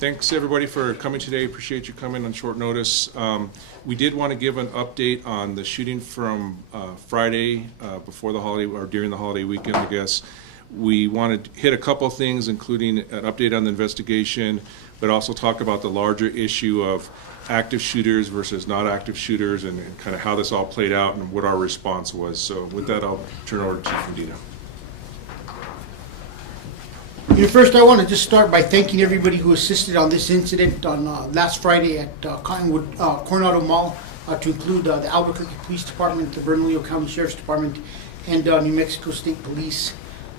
Thanks everybody for coming today. Appreciate you coming on short notice. We did want to give an update on the shooting from Friday before the holiday, or during the holiday weekend, I guess. We wanted to hit a couple of things, including an update on the investigation, but also talk about the larger issue of active shooters versus not active shooters, and kind of how this all played out and what our response was. So with that, I'll turn it over to Chief Medina. First, I want to just start by thanking everybody who assisted on this incident on last Friday at Cottonwood Coronado Mall, to include the Albuquerque Police Department, the Bernalillo County Sheriff's Department, and New Mexico State Police.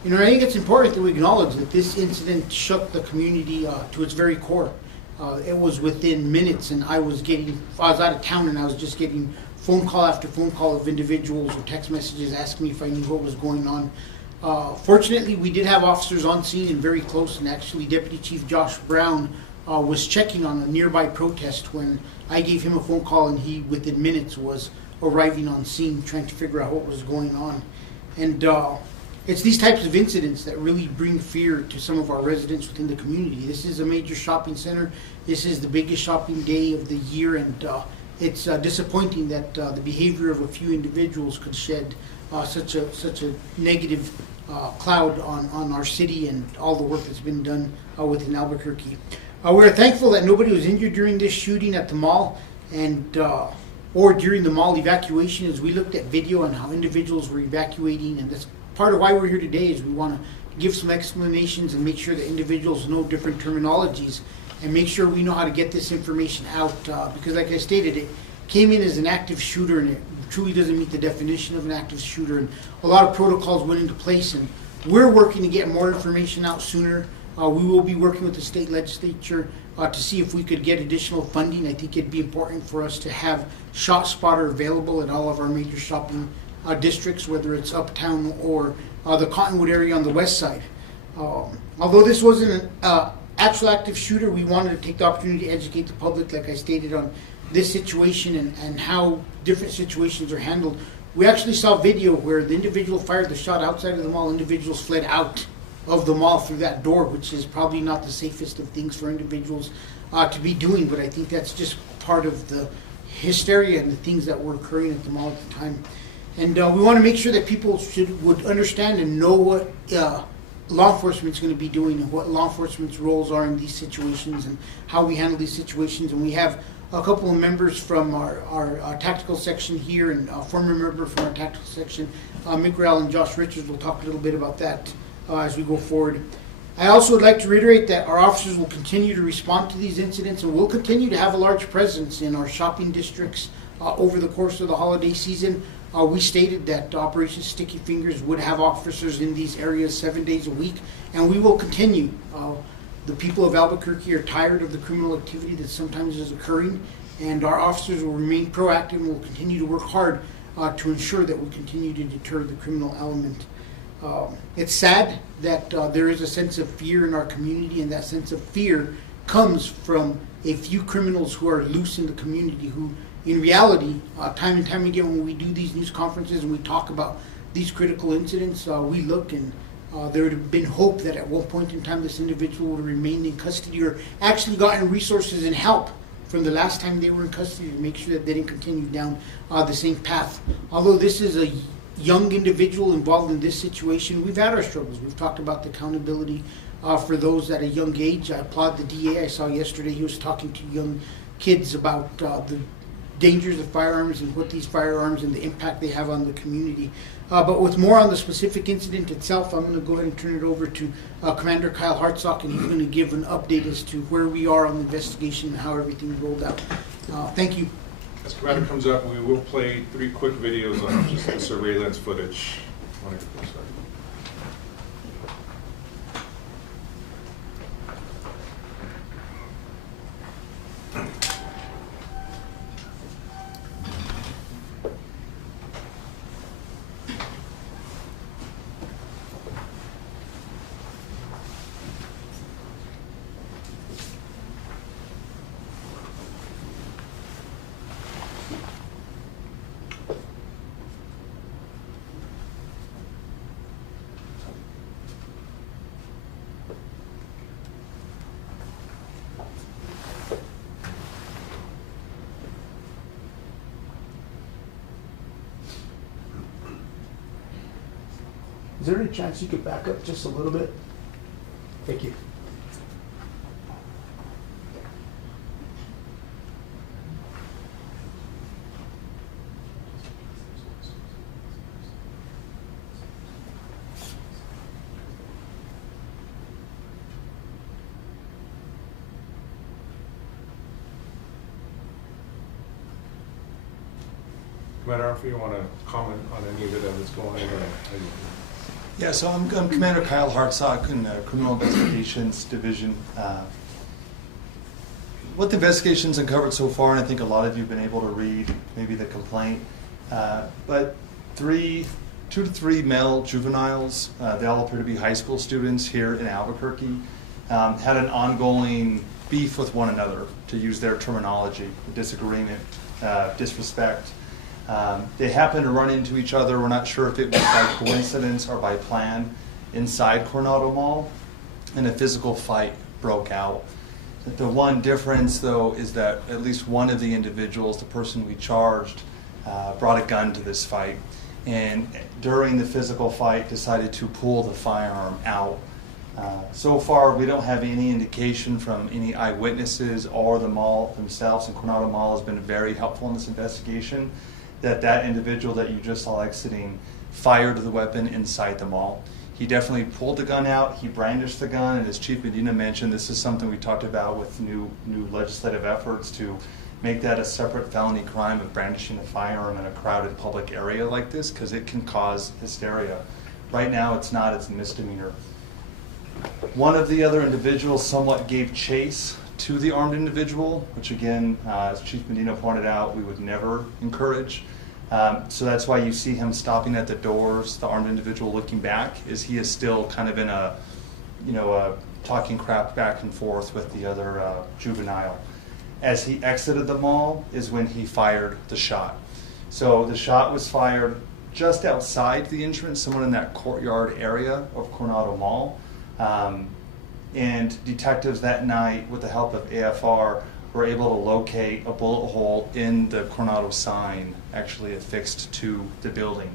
I think it's important that we acknowledge that this incident shook the community to its very core. It was within minutes, and I was out of town, and I was just getting phone call after phone call of individuals or text messages asking me if I knew what was going on. Fortunately, we did have officers on scene and very close, and actually Deputy Chief Josh Brown was checking on a nearby protest when I gave him a phone call, and he, within minutes, was arriving on scene trying to figure out what was going on. And it's these types of incidents that really bring fear to some of our residents within the community. This is a major shopping center. This is the biggest shopping day of the year, and it's disappointing that the behavior of a few individuals could shed such a negative cloud on our city and all the work that's been done within Albuquerque. We're thankful that nobody was injured during this shooting at the mall, and or during the mall evacuation, as we looked at video on how individuals were evacuating. And that's part of why we're here today, is we want to give some explanations and make sure that individuals know different terminologies and make sure we know how to get this information out, because like I stated, it came in as an active shooter, and it truly doesn't meet the definition of an active shooter, and a lot of protocols went into place, and we're working to get more information out sooner. We will be working with the state legislature to see if we could get additional funding. I think it'd be important for us to have ShotSpotter available at all of our major shopping districts, whether it's uptown or the Cottonwood area on the west side. Although this wasn't an actual active shooter, we wanted to take the opportunity to educate the public, like I stated, on this situation and how different situations are handled. We actually saw video where the individual fired the shot outside of the mall. Individuals fled out of the mall through that door, which is probably not the safest of things for individuals to be doing, but I think that's just part of the hysteria and the things that were occurring at the mall at the time. And we want to make sure that people would understand and know what law enforcement's going to be doing and what law enforcement's roles are in these situations and how we handle these situations. And we have a couple of members from our tactical section here, and a former member from our tactical section, Mick Rell and Josh Richards, will talk a little bit about that as we go forward. I also would like to reiterate that our officers will continue to respond to these incidents, and we'll continue to have a large presence in our shopping districts over the course of the holiday season. We stated that Operation Sticky Fingers would have officers in these areas 7 days a week, and we will continue. The people of Albuquerque are tired of the criminal activity that sometimes is occurring, and our officers will remain proactive and will continue to work hard to ensure that we continue to deter the criminal element. It's sad that there is a sense of fear in our community, and that sense of fear comes from a few criminals who are loose in the community, who in reality, time and time again, when we do these news conferences and we talk about these critical incidents, we look, and there would have been hope that at one point in time this individual would have remained in custody or actually gotten resources and help from the last time they were in custody to make sure that they didn't continue down the same path. Although this is a young individual involved in this situation, we've had our struggles. We've talked about the accountability for those at a young age. I applaud the DA. I saw yesterday he was talking to young kids about the dangers of firearms and what these firearms and the impact they have on the community. But with more on the specific incident itself, I'm going to go ahead and turn it over to Commander Kyle Hartsock, and he's going to give an update as to where we are on the investigation and how everything rolled out. Thank you. As Commander comes up, we will play 3 quick videos on just the surveillance footage. Is there any chance you could back up just a little bit? Thank you. Commander, if you want to comment on any of it as it's going, or Yeah, so I'm Commander Kyle Hartsock in the Criminal Investigations Division. What the investigation's uncovered so far, and I think a lot of you have been able to read maybe the complaint, but 2 to 3 male juveniles, they all appear to be high school students here in Albuquerque, had an ongoing beef with one another, to use their terminology, disagreement, disrespect. They happened to run into each other. We're not sure if it was by coincidence or by plan inside Coronado Mall, and a physical fight broke out. The one difference, though, is that at least one of the individuals, the person we charged, brought a gun to this fight, and during the physical fight decided to pull the firearm out. So far, we don't have any indication from any eyewitnesses or the mall themselves, and Coronado Mall has been very helpful in this investigation, that individual that you just saw exiting fired the weapon inside the mall. He definitely pulled the gun out, he brandished the gun, and as Chief Medina mentioned, this is something we talked about with new legislative efforts to make that a separate felony crime of brandishing a firearm in a crowded public area like this, because it can cause hysteria. Right now it's not, it's a misdemeanor. One of the other individuals somewhat gave chase to the armed individual, which again, as Chief Medina pointed out, we would never encourage. So that's why you see him stopping at the doors, the armed individual looking back, is he is still kind of in a, talking crap back and forth with the other juvenile. As he exited the mall is when he fired the shot. So the shot was fired just outside the entrance, somewhere in that courtyard area of Coronado Mall. And detectives that night, with the help of AFR, were able to locate a bullet hole in the Coronado sign, actually affixed to the building.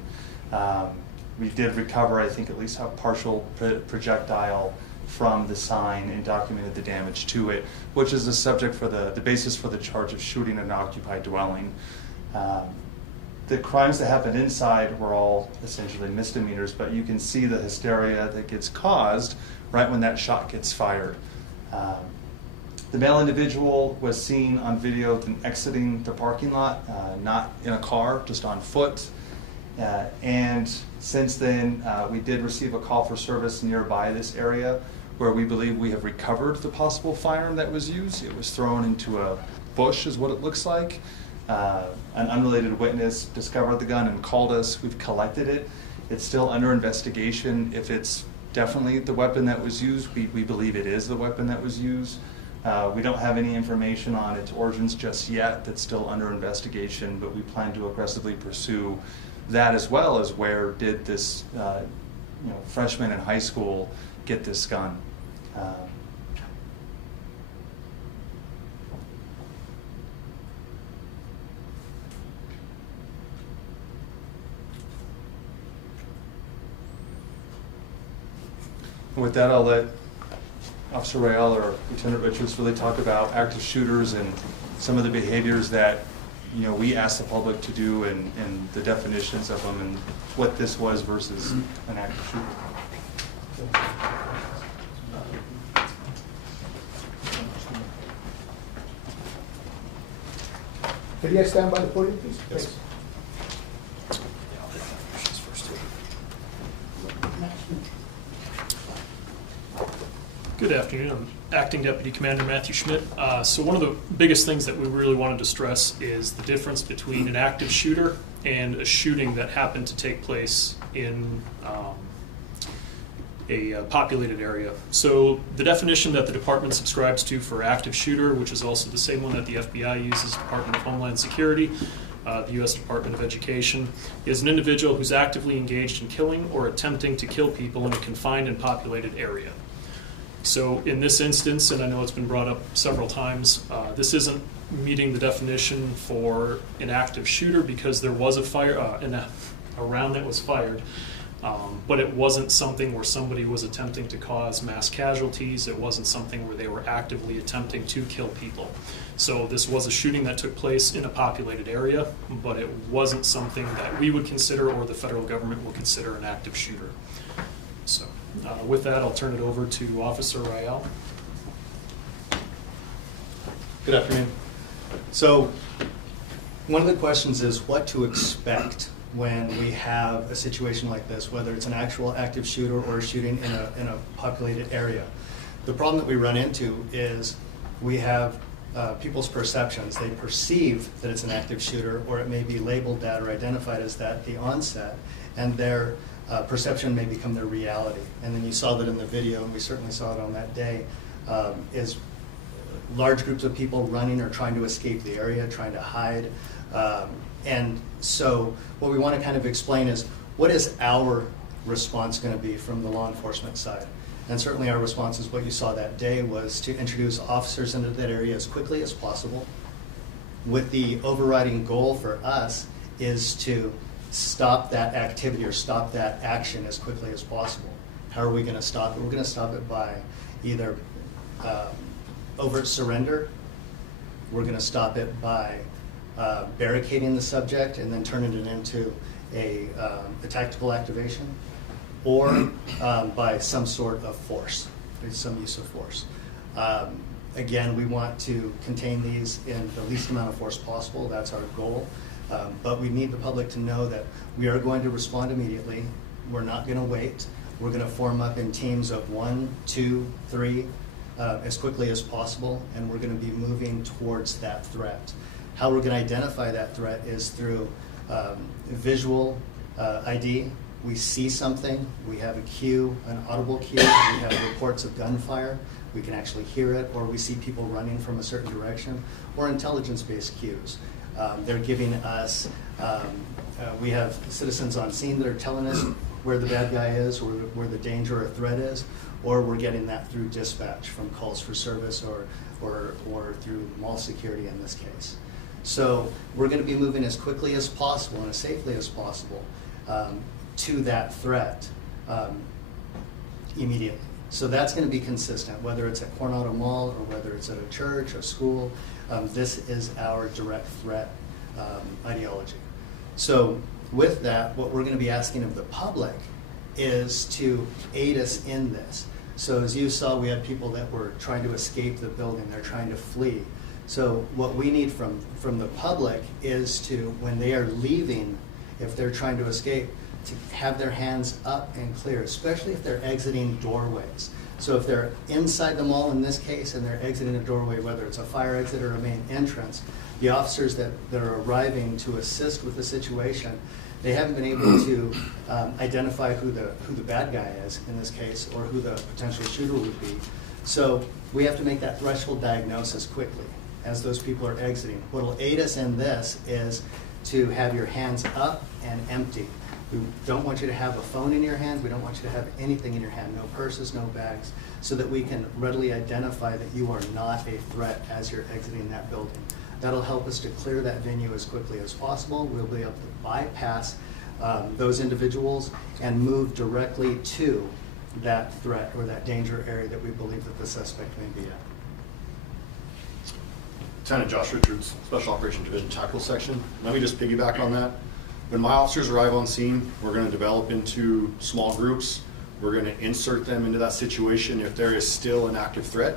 We did recover, I think, at least a partial projectile from the sign and documented the damage to it, which is the subject for the basis for the charge of shooting an occupied dwelling. The crimes that happened inside were all essentially misdemeanors, but you can see the hysteria that gets caused right when that shot gets fired. The male individual was seen on video exiting the parking lot, not in a car, just on foot. And since then, we did receive a call for service nearby this area where we believe we have recovered the possible firearm that was used. It was thrown into a bush, is what it looks like. An unrelated witness discovered the gun and called us. We've collected it. It's still under investigation. If it's definitely the weapon that was used, we believe it is the weapon that was used. We don't have any information on its origins just yet. That's still under investigation, but we plan to aggressively pursue that, as well as where did this freshman in high school get this gun. With that, I'll let Officer Rael or Lieutenant Richards really talk about active shooters and some of the behaviors that we ask the public to do, and the definitions of them, and what this was versus an active shooter. Could you guys stand by the podium, please? Yes. Thanks. Good afternoon. I'm Acting Deputy Commander Matthew Schmidt. So one of the biggest things that we really wanted to stress is the difference between an active shooter and a shooting that happened to take place in a populated area. So the definition that the department subscribes to for active shooter, which is also the same one that the FBI uses, Department of Homeland Security, the U.S. Department of Education, is an individual who's actively engaged in killing or attempting to kill people in a confined and populated area. So in this instance, and I know it's been brought up several times, this isn't meeting the definition for an active shooter because there was a round that was fired. But it wasn't something where somebody was attempting to cause mass casualties. It wasn't something where they were actively attempting to kill people. So this was a shooting that took place in a populated area, but it wasn't something that we would consider or the federal government would consider an active shooter. So with that, I'll turn it over to Officer Rael. Good afternoon. So one of the questions is what to expect when we have a situation like this, whether it's an actual active shooter or a shooting in a populated area. The problem that we run into is we have people's perceptions. They perceive that it's an active shooter, or it may be labeled that or identified as that at the onset, and their perception may become their reality. And then you saw that in the video, and we certainly saw it on that day, is large groups of people running or trying to escape the area, trying to hide. And so what we want to kind of explain is what is our response going to be from the law enforcement side? And certainly our response is what you saw that day was to introduce officers into that area as quickly as possible, with the overriding goal for us is to stop that activity or stop that action as quickly as possible. How are we going to stop it? We're going to stop it by either overt surrender. We're going to stop it by barricading the subject and then turning it into a tactical activation, or by some sort of force, some use of force. Again, we want to contain these in the least amount of force possible. That's our goal. But we need the public to know that we are going to respond immediately. We're not going to wait. We're going to form up in teams of 1, 2, 3 as quickly as possible, and we're going to be moving towards that threat. How we're going to identify that threat is through visual ID. We see something, we have a cue, an audible cue, we have reports of gunfire, we can actually hear it, or we see people running from a certain direction, or intelligence-based cues. They're giving us, we have citizens on scene that are telling us where the bad guy is, or where the danger or threat is, or we're getting that through dispatch from calls for service or through mall security in this case. So we're going to be moving as quickly as possible and as safely as possible to that threat immediately. So that's going to be consistent, whether it's at Coronado Mall or whether it's at a church or school. This is our direct threat ideology. So with that, what we're going to be asking of the public is to aid us in this. So as you saw, we had people that were trying to escape the building. They're trying to flee. So what we need from the public is to, when they are leaving, if they're trying to escape, to have their hands up and clear, especially if they're exiting doorways. So if they're inside the mall in this case and they're exiting a doorway, whether it's a fire exit or a main entrance, the officers that are arriving to assist with the situation, they haven't been able to identify who the bad guy is in this case, or who the potential shooter would be. So we have to make that threshold diagnosis quickly as those people are exiting. What will aid us in this is to have your hands up and empty. We don't want you to have a phone in your hand. We don't want you to have anything in your hand, no purses, no bags, so that we can readily identify that you are not a threat as you're exiting that building. That'll help us to clear that venue as quickly as possible. We'll be able to bypass those individuals and move directly to that threat or that danger area that we believe that the suspect may be at. Lieutenant Josh Richards, Special Operations Division Tactical Section. Let me just piggyback on that. When my officers arrive on scene, we're going to develop into small groups. We're going to insert them into that situation if there is still an active threat.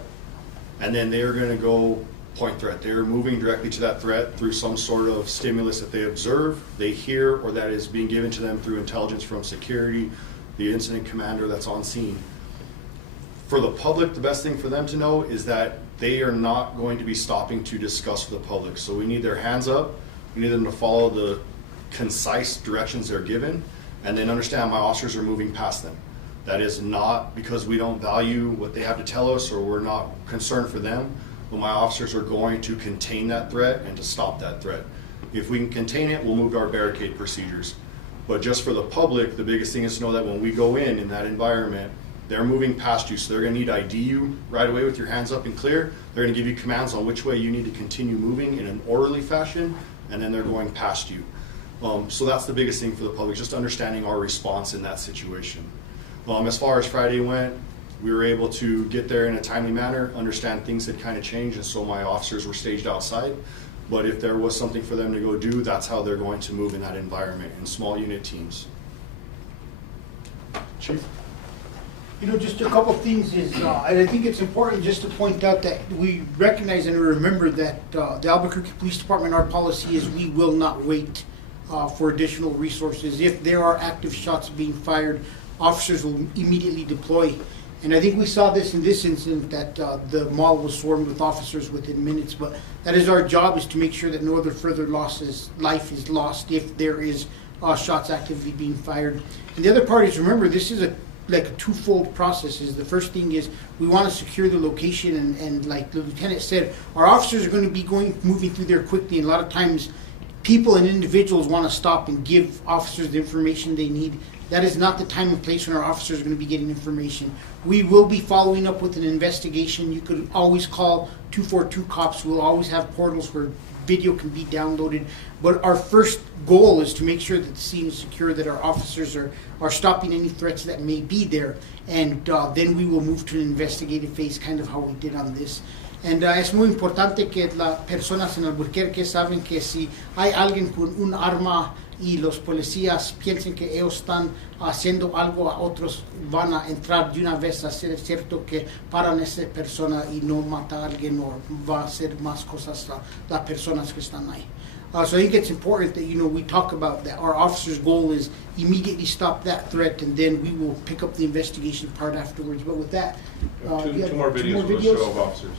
And then they are going to go point threat. They're moving directly to that threat through some sort of stimulus that they observe, they hear, or that is being given to them through intelligence from security, the incident commander that's on scene. For the public, the best thing for them to know is that they are not going to be stopping to discuss with the public. So we need their hands up. We need them to follow the concise directions they're given, and then understand my officers are moving past them. That is not because we don't value what they have to tell us or we're not concerned for them, but my officers are going to contain that threat and to stop that threat. If we can contain it, we'll move to our barricade procedures. But just for the public, the biggest thing is to know that when we go in that environment, they're moving past you, so they're going to need ID you right away with your hands up and clear. They're going to give you commands on which way you need to continue moving in an orderly fashion, and then they're going past you. So that's the biggest thing for the public, just understanding our response in that situation. As far as Friday went, we were able to get there in a timely manner, understand things had kind of changed, and so my officers were staged outside. But if there was something for them to go do, that's how they're going to move in that environment, in small unit teams. Chief? You know, just a couple things is, and I think it's important just to point out that we recognize and remember that the Albuquerque Police Department, our policy is we will not wait for additional resources. If there are active shots being fired, officers will immediately deploy. And I think we saw this in this incident that the mall was swarmed with officers within minutes. But that is our job, is to make sure that no other further life is lost if there is shots actively being fired. And the other part is, remember, this is like a twofold process. Is the first thing is we want to secure the location, and like the lieutenant said, our officers are going to be moving through there quickly, and a lot of times people and individuals want to stop and give officers the information they need. That is not the time and place when our officers are going to be getting information. We will be following up with an investigation. You could always call 242 cops. We'll always have portals where video can be downloaded. But our first goal is to make sure that the scene is secure, that our officers are stopping any threats that may be there. And then we will move to an investigative phase, kind of how we did on this. And es muy importante que las personas en Albuquerque saben que si hay alguien con un arma y los policías piensen que ellos están haciendo algo, a otros van a entrar de una vez a ser cierto que paran a esa persona y no mata a alguien, o va a hacer más cosas las personas que están ahí. So I think it's important that, you know, we talk about that. Our officer's goal is immediately stop that threat, and then we will pick up the investigation part afterwards. But with that, Two more videos will show of officers.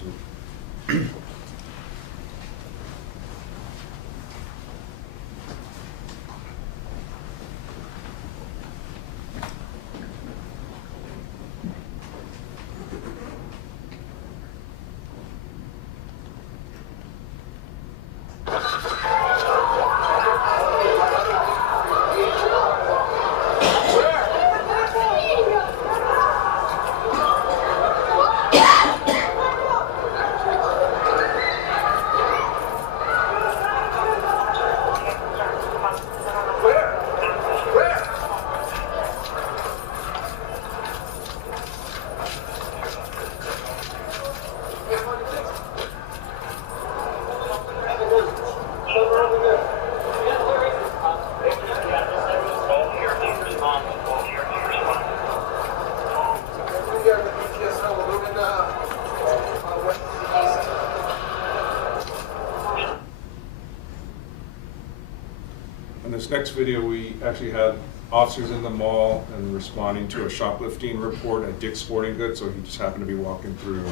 In this next video, we actually had officers in the mall and responding to a shoplifting report at Dick's Sporting Goods, so he just happened to be walking through.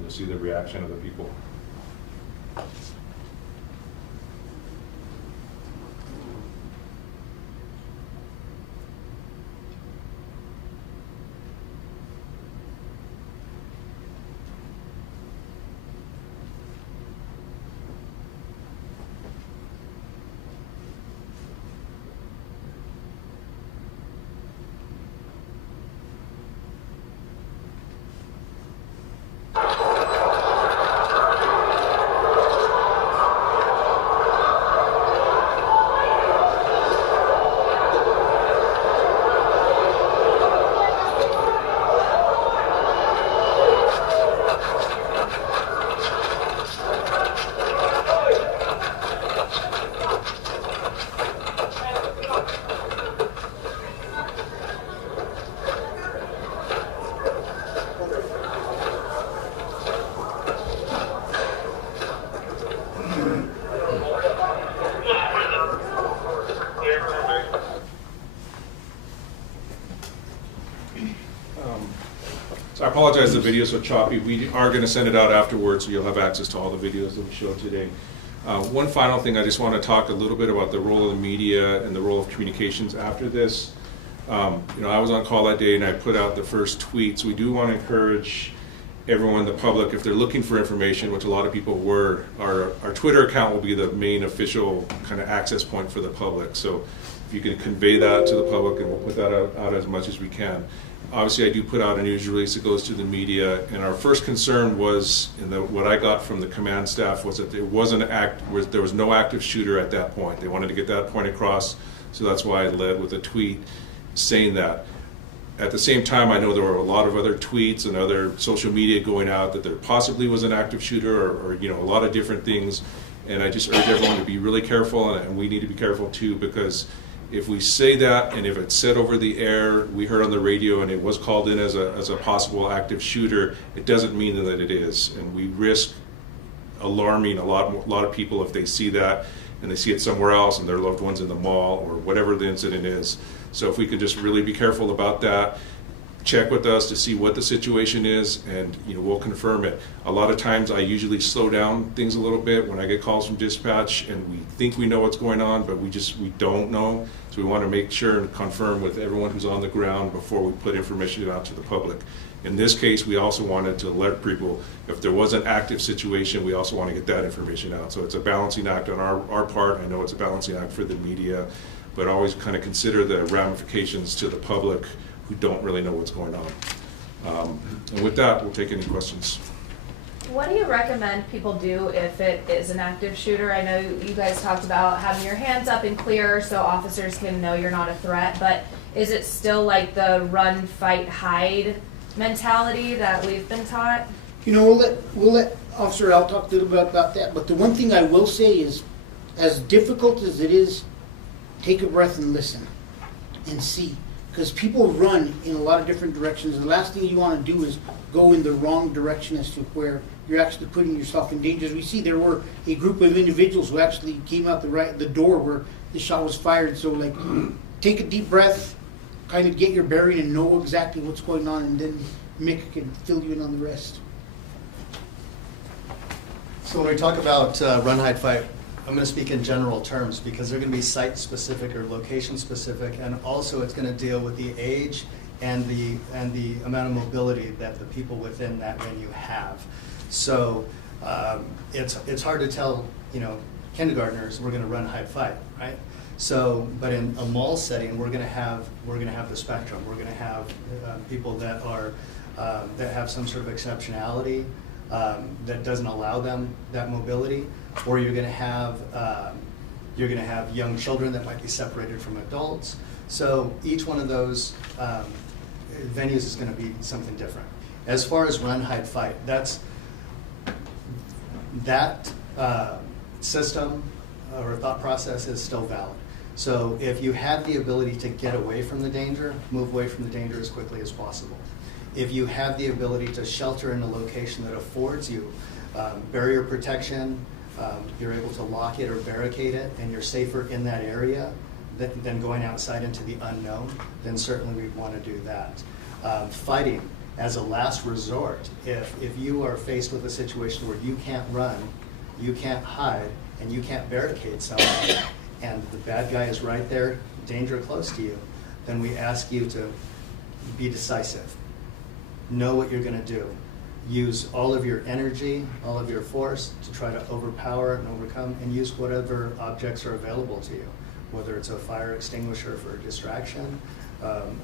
You'll see the reaction of the people. So I apologize, the videos are choppy. We are going to send it out afterwards, so you'll have access to all the videos that we showed today. One final thing, I just want to talk a little bit about the role of the media and the role of communications after this. I was on call that day and I put out the first tweets. We do want to encourage everyone, the public, if they're looking for information, which a lot of people were, our Twitter account will be the main official kind of access point for the public. So if you can convey that to the public, and we'll put that out as much as we can. Obviously, I do put out a news release that goes to the media, and our first concern was, what I got from the command staff was that there was no active shooter at that point. They wanted to get that point across, so that's why I led with a tweet saying that. At the same time, I know there were a lot of other tweets and other social media going out that there possibly was an active shooter, or a lot of different things, and I just urge everyone to be really careful, and we need to be careful too, because if we say that, and if it's said over the air, we heard on the radio, and it was called in as a possible active shooter, it doesn't mean that it is. And we risk alarming a lot of people if they see that, and they see it somewhere else, and their loved ones in the mall, or whatever the incident is. So if we could just really be careful about that, check with us to see what the situation is, and we'll confirm it. A lot of times I usually slow down things a little bit when I get calls from dispatch, and we think we know what's going on, but we don't know. So we want to make sure and confirm with everyone who's on the ground before we put information out to the public. In this case, we also wanted to alert people if there was an active situation. We also want to get that information out. So it's a balancing act on our part. I know it's a balancing act for the media, but always kind of consider the ramifications to the public who don't really know what's going on. And with that, we'll take any questions. What do you recommend people do if it is an active shooter? I know you guys talked about having your hands up and clear so officers can know you're not a threat, but is it still like the run, fight, hide mentality that we've been taught? We'll let Officer Al talk a little bit about that, but the one thing I will say is, as difficult as it is, take a breath and listen and see. Because people run in a lot of different directions. The last thing you want to do is go in the wrong direction as to where you're actually putting yourself in danger. As we see, there were a group of individuals who actually came out the door where the shot was fired. So, take a deep breath, kind of get your bearing and know exactly what's going on, and then Mick can fill you in on the rest. So when we talk about run, hide, fight, I'm going to speak in general terms because they're going to be site-specific or location-specific, and also it's going to deal with the age and the amount of mobility that the people within that venue have. So it's hard to tell, kindergartners we're going to run, hide, fight, right? So, but in a mall setting, we're going to have the spectrum. We're going to have people that are that have some sort of exceptionality that doesn't allow them that mobility. Or you're going to have young children that might be separated from adults. So each one of those venues is going to be something different. As far as run, hide, fight, that system or thought process is still valid. So if you have the ability to get away from the danger, move away from the danger as quickly as possible. If you have the ability to shelter in a location that affords you barrier protection, you're able to lock it or barricade it, and you're safer in that area than going outside into the unknown, then certainly we'd want to do that. Fighting as a last resort, if you are faced with a situation where you can't run, you can't hide, and you can't barricade someone, and the bad guy is right there, danger close to you, then we ask you to be decisive. Know what you're going to do. Use all of your energy, all of your force to try to overpower and overcome, and use whatever objects are available to you, whether it's a fire extinguisher for a distraction,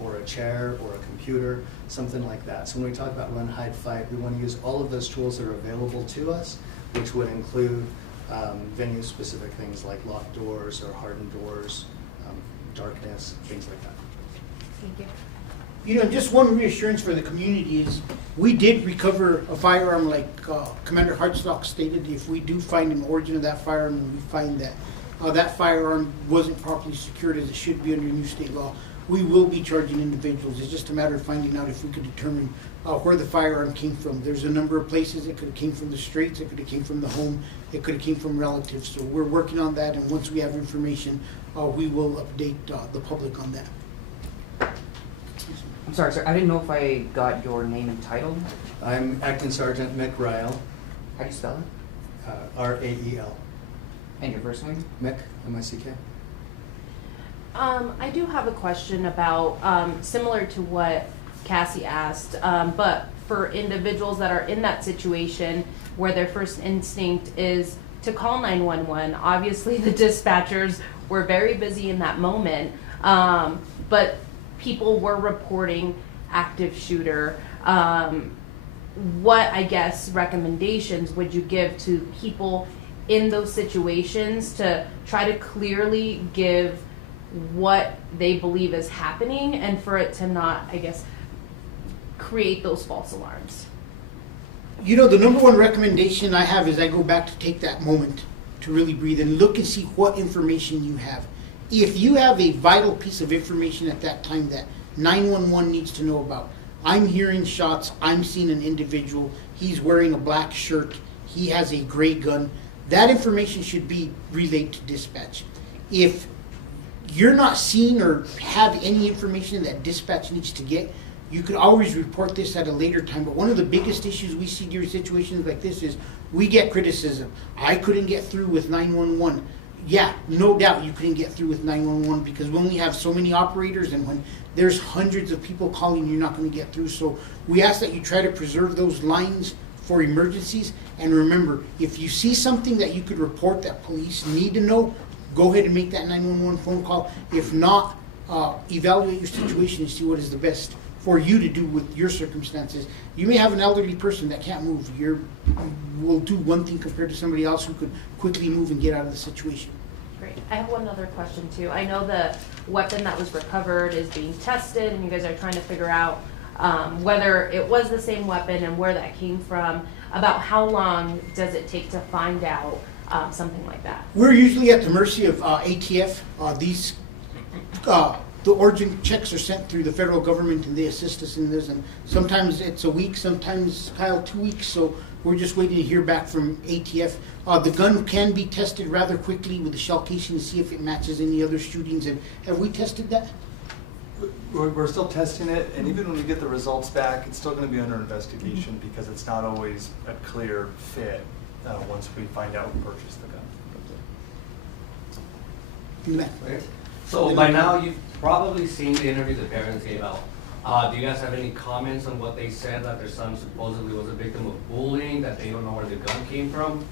or a chair, or a computer, something like that. So when we talk about run, hide, fight, we want to use all of those tools that are available to us, which would include venue-specific things like locked doors or hardened doors, darkness, things like that. Thank you. Just one reassurance for the community is we did recover a firearm like Commander Hartstock stated. If we do find an origin of that firearm and we find that that firearm wasn't properly secured as it should be under new state law, we will be charging individuals. It's just a matter of finding out if we could determine where the firearm came from. There's a number of places. It could have came from the streets, it could have came from the home, it could have came from relatives. So we're working on that, and once we have information, we will update the public on that. I'm sorry, sir. I didn't know if I got your name and title. I'm Acting Sergeant Mick Ryle, How do you spell it? R-A-E-L. And your first name? Mick, M-I-C-K. I do have a question about, similar to what Cassie asked, but for individuals that are in that situation where their first instinct is to call 911. Obviously, the dispatchers were very busy in that moment, but people were reporting active shooter, what, I guess, recommendations would you give to people in those situations to try to clearly give what they believe is happening and for it to not, I guess, create those false alarms? You know, the number one recommendation I have is I go back to take that moment to really breathe and look and see what information you have. If you have a vital piece of information at that time that 911 needs to know about, I'm hearing shots, I'm seeing an individual, he's wearing a black shirt, he has a gray gun, that information should be relayed to dispatch. If you're not seeing or have any information that dispatch needs to get, you could always report this at a later time. But one of the biggest issues we see during situations like this is we get criticism. I couldn't get through with 911. Yeah, no doubt you couldn't get through with 911 because we only have so many operators, and when there's hundreds of people calling, you're not going to get through. So we ask that you try to preserve those lines for emergencies. And remember, if you see something that you could report that police need to know, go ahead and make that 911 phone call. If not, evaluate your situation and see what is the best for you to do with your circumstances. You may have an elderly person that can't move. Will do one thing compared to somebody else who could quickly move and get out of the situation. Great. I have one other question too. I know the weapon that was recovered is being tested, and you guys are trying to figure out whether it was the same weapon and where that came from. About how long does it take to find out something like that? We're usually at the mercy of ATF. The origin checks are sent through the federal government, and they assist us in this. And sometimes it's a week, sometimes, Kyle, 2 weeks. So we're just waiting to hear back from ATF. The gun can be tested rather quickly with the shell casing to see if it matches any other shootings. And have we tested that? We're still testing it, and even when we get the results back, it's still going to be under investigation because it's not always a clear fit once we find out who purchased the gun. In the back. Right. So by now, you've probably seen the interview the parents gave out. Do you guys have any comments on what they said, that their son supposedly was a victim of bullying, that they don't know where the gun came from,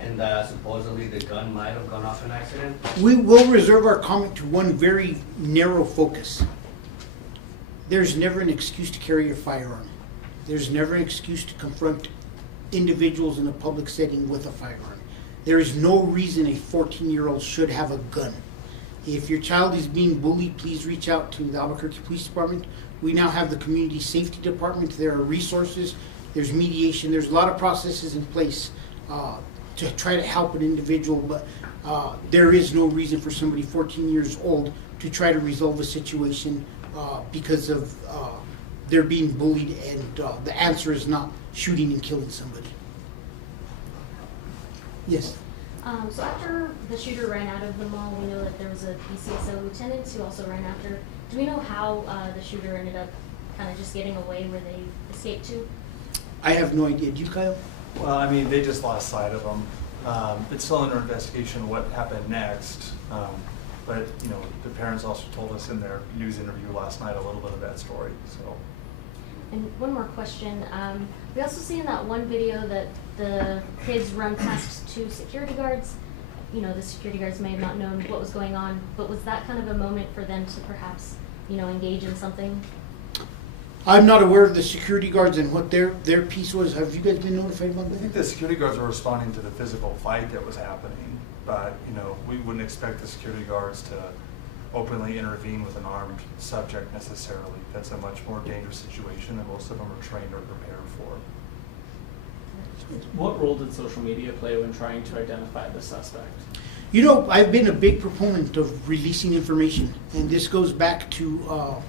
and supposedly the gun might have gone off in accident? We will reserve our comment to one very narrow focus. There's never an excuse to carry a firearm. There's never an excuse to confront individuals in a public setting with a firearm. There is no reason a 14-year-old should have a gun. If your child is being bullied, please reach out to the Albuquerque Police Department. We now have the Community Safety Department. There are resources, there's mediation, there's a lot of processes in place to try to help an individual, but there is no reason for somebody 14 years old to try to resolve a situation because of they're being bullied, and the answer is not shooting and killing somebody. Yes? So after the shooter ran out of the mall, we know that there was a PCSO lieutenant who also ran after. Do we know how the shooter ended up kind of just getting away where they escaped to? I have no idea. Do you, Kyle? Well, I mean, they just lost sight of them. It's still under investigation what happened next. But, you know, the parents also told us in their news interview last night a little bit of that story. So. And one more question. We also see in that one video that the kids run past two security guards. You know, the security guards may have not known what was going on, but was that kind of a moment for them to perhaps, you know, engage in something? I'm not aware of the security guards and what their piece was. Have you guys been notified about I that? think the security guards were responding to the physical fight that was happening, but, you know, we wouldn't expect the security guards to openly intervene with an armed subject necessarily. That's a much more dangerous situation that most of them are trained or prepared for. What role did social media play when trying to identify the suspect? You know, I've been a big proponent of releasing information, and this goes back to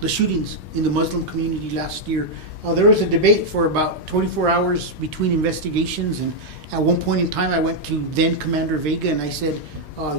the shootings in the Muslim community last year. There was a debate for about 24 hours between investigations, and at one point in time I went to then Commander Vega and I said,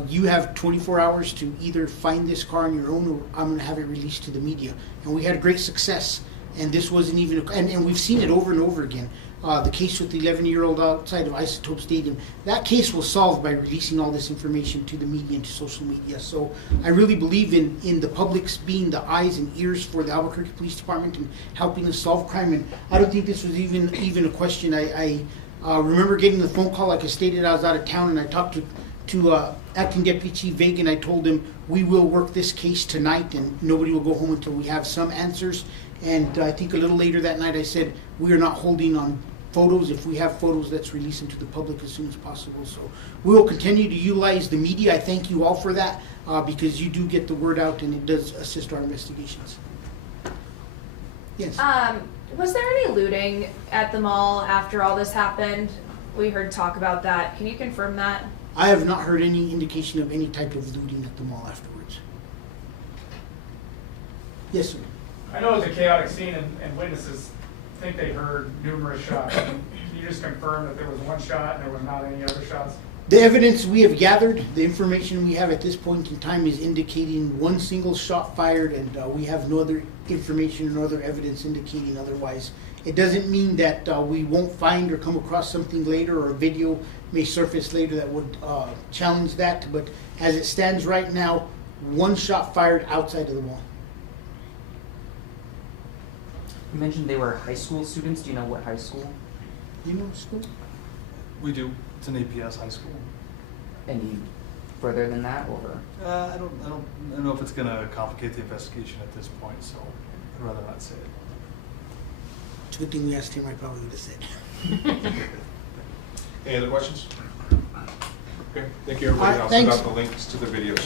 you have 24 hours to either find this car on your own or I'm going to have it released to the media. And we had great success, and this wasn't even, and we've seen it over and over again. The case with the 11-year-old outside of Isotope Stadium, that case was solved by releasing all this information to the media and to social media. So I really believe in the public's being the eyes and ears for the Albuquerque Police Department and helping us solve crime. And I don't think this was even a question. I remember getting the phone call, like I stated, I was out of town, and I talked to Acting Deputy Chief Vega, and I told him we will work this case tonight and nobody will go home until we have some answers. And I think a little later that night I said, we are not holding on photos. If we have photos, let's release them to the public as soon as possible. So we will continue to utilize the media. I thank you all for that because you do get the word out and it does assist our investigations. Yes. Was there any looting at the mall after all this happened? We heard talk about that. Can you confirm that? I have not heard any indication of any type of looting at the mall afterwards. Yes, sir. I know it was a chaotic scene and witnesses think they heard numerous shots. Can you just confirm that there was one shot and there was not any other shots? The evidence we have gathered, the information we have at this point in time is indicating one single shot fired, and we have no other information, no other evidence indicating otherwise. It doesn't mean that we won't find or come across something later, or a video may surface later that would challenge that, but as it stands right now, one shot fired outside of the mall. You mentioned they were high school students. Do you know what high school? You know school? We do. It's an APS high school. Any further than that, or? I don't know if it's going to complicate the investigation at this point, so I'd rather not say it. It's a good thing we asked him, I probably would have said. Any other questions? Okay, thank you, everybody. I'll send Thanks. out the links to the videos.